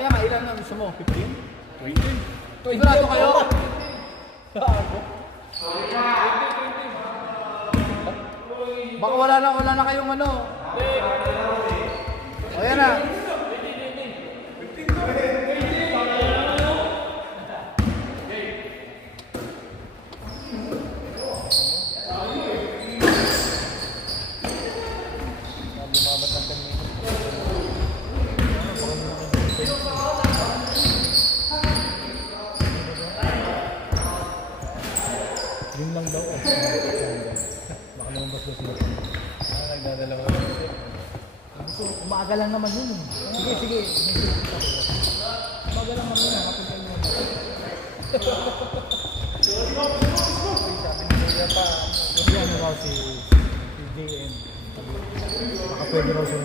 Kaya nga, ilan na gusto mo? 15? 20. Sigurado kayo? Baka wala na kayong ano. O yan na. Yun lang daw. Baka lumabas daw sila. Nagdadalawa. Umaga lang naman yun. Sige, sige. Umaga lang naman yun. Mapunta yun naman. Sabi nila pa. Kasi ano raw si JM. Baka pwede raw siya.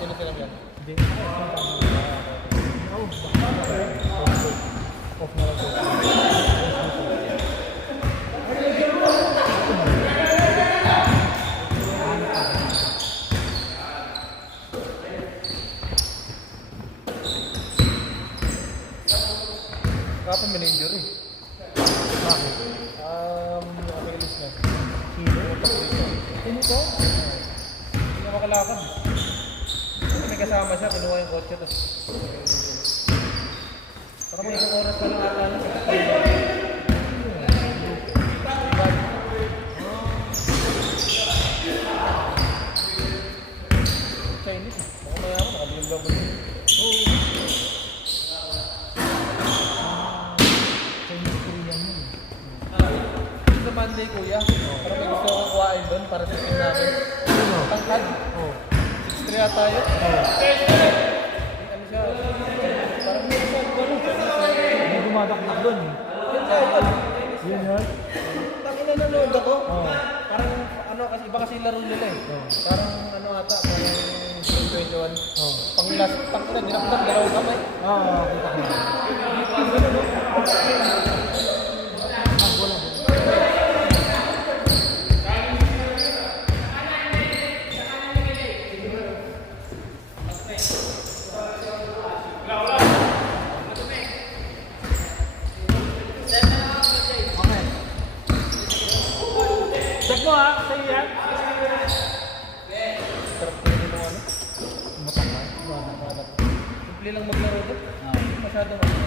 Sino sila yan? Hindi. Off na lang siya. Kapag may injury. Bakit? Nakapag-release na. Sino? Sino to? Hindi na makalakad. Kasi may kasama siya, kinuha yung kotse, tapos parang may isang oras pa lang ata na. Chinese. Baka mayaman, nakabilang ba ba? Oo. Monday kuya, para may gusto akong kuhain doon para sa team namin. Tangkad? Oo. 6'3 tayo? Oo. Ano siya? Parang may isa doon. Hindi dumadakdak doon eh. Yun yun? Tangin na nanood ako. Oo. Parang ano, kasi iba kasi laro nila eh. Parang ano ata, parang 21. Oo. Pang-last, pang-ina, dinakdak, dalawang kamay. Oo, kita ko. Check mo ha, sa'yo yan. Sarap ko yung ano. Matanggal. Simple lang maglaro doon. Masyadong ano.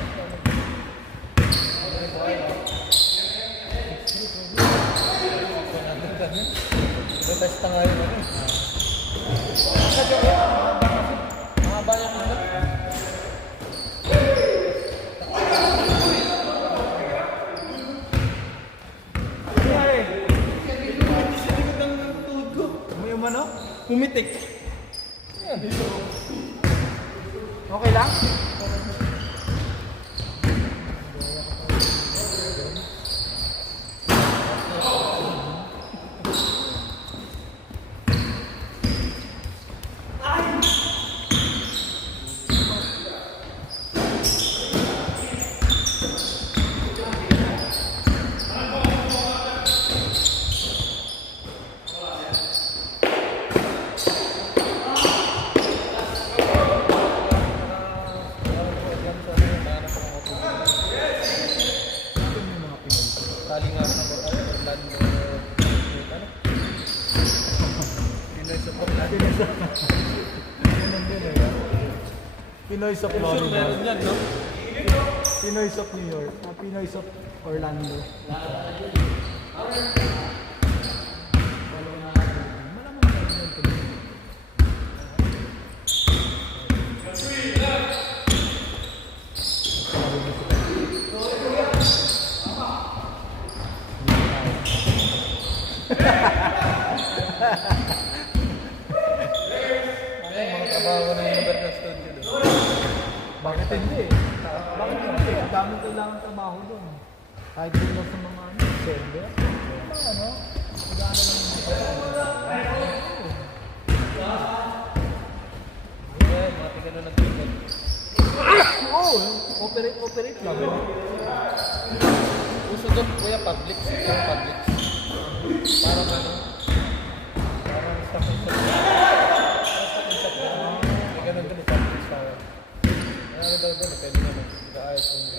Testa nga yun ano. Mahaba yung ano. Pumitik. Okay lang? Tali nga na ba tayo? Orlando, ano? Pinoy support natin. Pinoys of Sure, Florida. meron yan, no? Pinoys of New York. Pinoys of Orlando. Mga trabaho na yung Berna Studio doon. Bakit hindi? Bakit hindi? Ang daming kailangan trabaho doon. Kahit doon lang sa mga ano, server. Mga ano, magana lang yung Mga tigano nag-tripod. oh, operate lang. Uso doon, kuya, public. Yung public. Parang ano, parang stock and shop. Parang stock and shop. May ganun doon, public sa daw doon, pwede naman. Nag-aayos kung hindi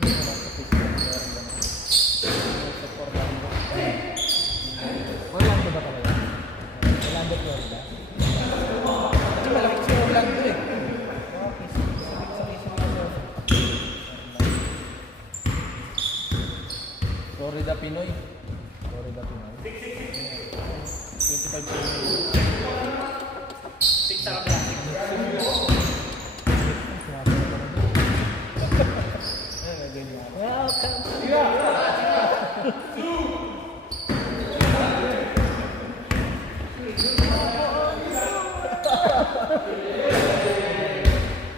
mo naman sa physical. Meron naman. Sa Orlando. Orlando ba talaga? Orlando, Florida? Kasi malaki si Orlando eh. Sa physical na Florida Pinoy. Florida, Pinoy. 25 Pinoy. Ayun, ganyan.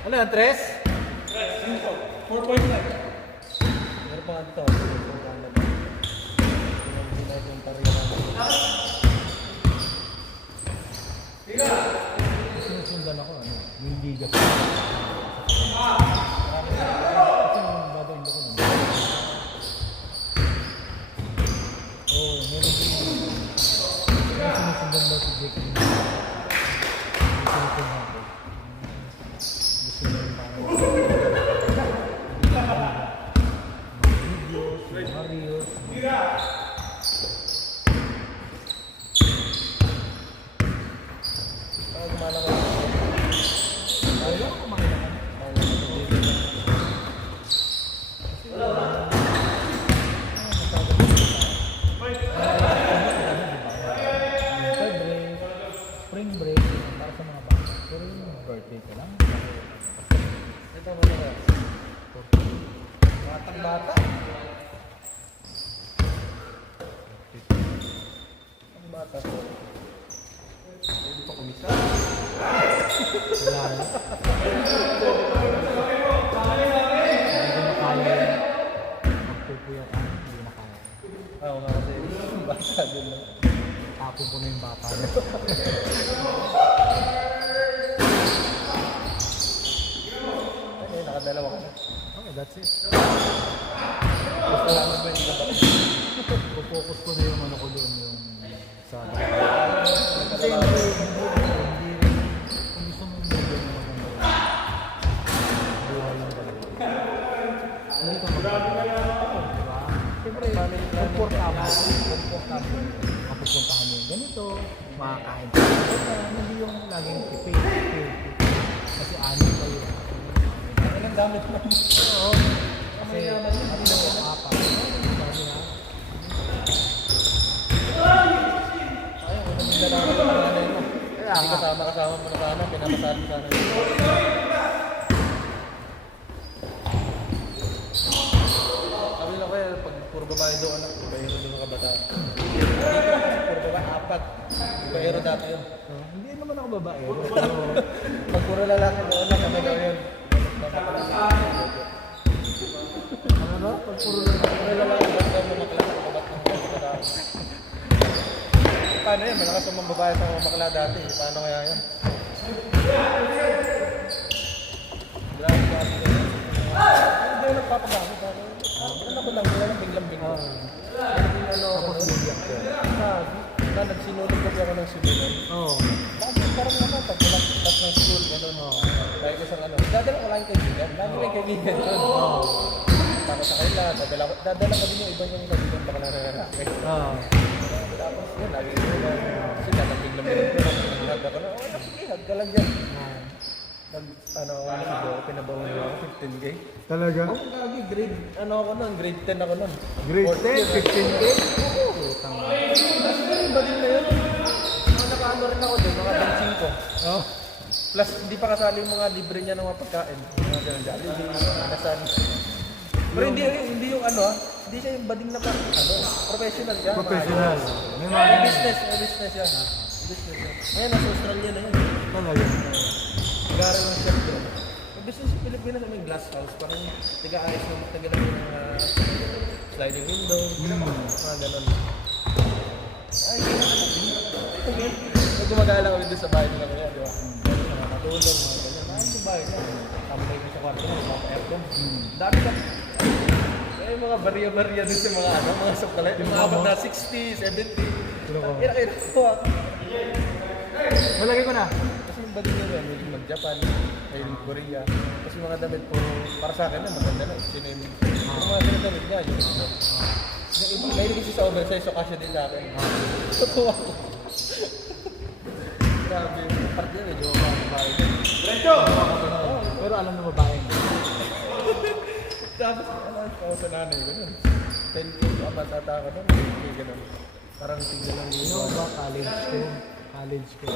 Ano yan, Tres? 4.5. Meron pa nga dito. Sinusundan ako, ano? Yung liga. Kasi yung babayin ko nun. Oo, meron din. Yung sinusundan daw si Jake. Yung sinusundan ako. Gusto niya yung parang videos, Marios. Ayaw ko kumakilakan. Winter break, spring break, para sa mga bata. Pero yung birthday ko lang. Ito mo na. Batang bata. Ang bata ko. Hindi pa kumisa. Wala na. Hindi na kaya magpupuyatan. Hindi na kaya. Oo nga kasi bata din lang. Tapon ko na yung bata. Ay, nakadalawa ka na. Okay, that's it. Gusto lang mo yung iba. Focus ko na yung ano ko doon, yung sa kasi hindi kung gusto mo yung mga buhay yung talaga. Hindi ka magkakaroon. Diba? Siyempre, komportable. Mapupuntahan mo yung ganito, makakain ka. Hindi yung laging tipid. Kasi ano kayo. Ano ang damit mo? Oo. Kasi apat. Sabi na. Ayaw, kung naging dalawa ka ng nanay mo. Kaya Hindi nga. kasama mo na sana, pinapasali sana. Sabi lang kaya, pag puro babae doon, anak, iba-hero doon ang kabataan. Dito kasi puro babae, 4. Iba-hero dati yun. Hindi naman ako babae. Pero Pag puro lalaki doon, lang kami daw yun. ano no? Pag puro lang. Puro lalaki doon, daw mga klase, kabat ng mga kabataan. Paano yun? Malakas ang mga babae sa mga makla dati. Paano kaya yan? Grabe ka kasi. Hindi ako nagpapagamit. Ano ko lang, wala lang biglang-biglang. Tapos bibigyan ko. Na nagsinulog kasi ako ng sibulan. Oo. Parang ano, pag walang tas ng school, gano'n. Dahil ko sa ano, dadala ko lang kaibigan. Lagi may kaibigan doon. Para sa kanila, dadala ko din yung ibang yung kaibigan baka nararaki. Oo. Tapos yun, lagi ko lang. Kasi biglang-biglang ko lang. Naglag ako na, sige, hag ka lang dyan. Siguro, pinabawan nila ako, 15K. Talaga? Ako lagi, grade 10 ako nun. Grade 10, 15K? Tapos meron ba din na yun? Nakaano rin ako doon, mga 25. Oo. Plus, hindi pa kasali yung mga libre niya ng mga pagkain. Mga ganun, Jollibee, Anasan. Pero hindi yung ano, hindi siya yung bading na professional siya. Professional. May mga May business siya. Business siya. Ngayon, nasa Australia na yun. talaga. Nag-aaral ng chef doon. May business sa Pilipinas, may glass house. Parang nag-aayos ng tagalang yung sliding window. Mga ganun. Ay, hindi na. Pag gumagala kami doon sa bahay nila kaya, di ba? Nakatulong, mga ganyan. Ay, sa bahay na. Tambay ko sa kwarto na, naka-aircon. Dami ka. Ay, mga barya-barya doon sa mga mga supply. Yung mga na 60, 70. Kira-kira ko. Malagay ko na. Kasi ba din yun yung mag-Japan, ayun Korea. Kasi mga damit po, para sa akin na maganda na. Sino yung mga damit niya, yung mahilig kasi sa oversize, so kasya din sa akin. Totoo ako. Grabe, part yun, medyo makababae. Pero alam na babae mo. Tapos, ako sa nanay ko nun. 10 ko, bata ka nun, hindi ganun. Parang tignan lang yun. Ano ba college ko? College ko.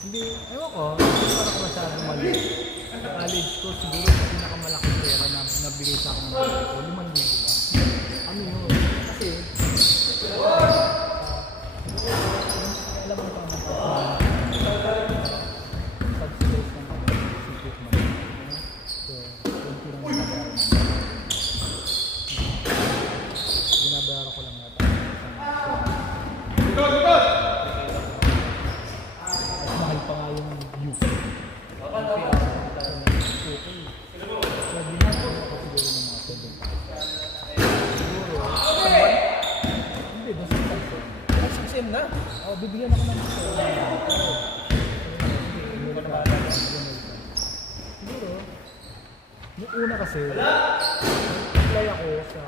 Hindi, ewan ko, hindi pa ako masyadong mali. College ko, siguro yung pinakamalaking pera na nabigay sa akin ng pera ko, 5,000 lang. Ano yun? Kasi, alam mo pa naman subsidize ng secret money. So, yung pinang binabayaran ko lang yata. Mahal pa nga yung youth. Okay. Kaya ginagawa ko siguro ng mga 7. Siguro, hindi, doon sa kanto. Same na. Bibigyan ako ng hindi ko na maalala. Siguro, yung una kasi, apply ako sa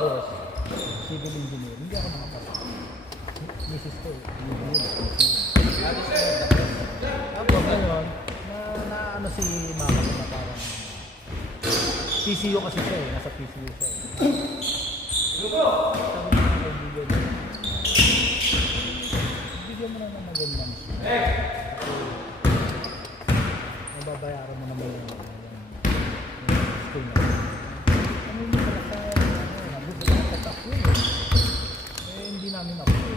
course, civil engineer. Hindi ako nakapasok. Misis ko eh. Tapos ngayon, na ano si mama ko na parang PCU kasi siya eh. Nasa PCU siya eh. Sabi ko, sabi ko ng kaibigan niya, bigyan mo na ng magandang siya. Kasi mababayaran mo naman yung school na. Ano yung pala sa nabuti na katak yun eh. Eh hindi namin ako eh.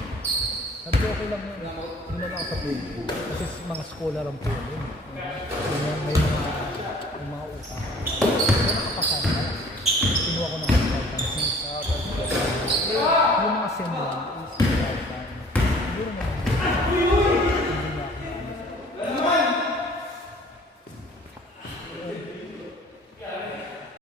Sabi ko okay lang yun. Hindi na lang ako sa pool. Kasi mga scholar ang pool yun. May mga utang. Kaya nakapasama na lang. Kinuha ko ng consultancy. Yung mga sem lang,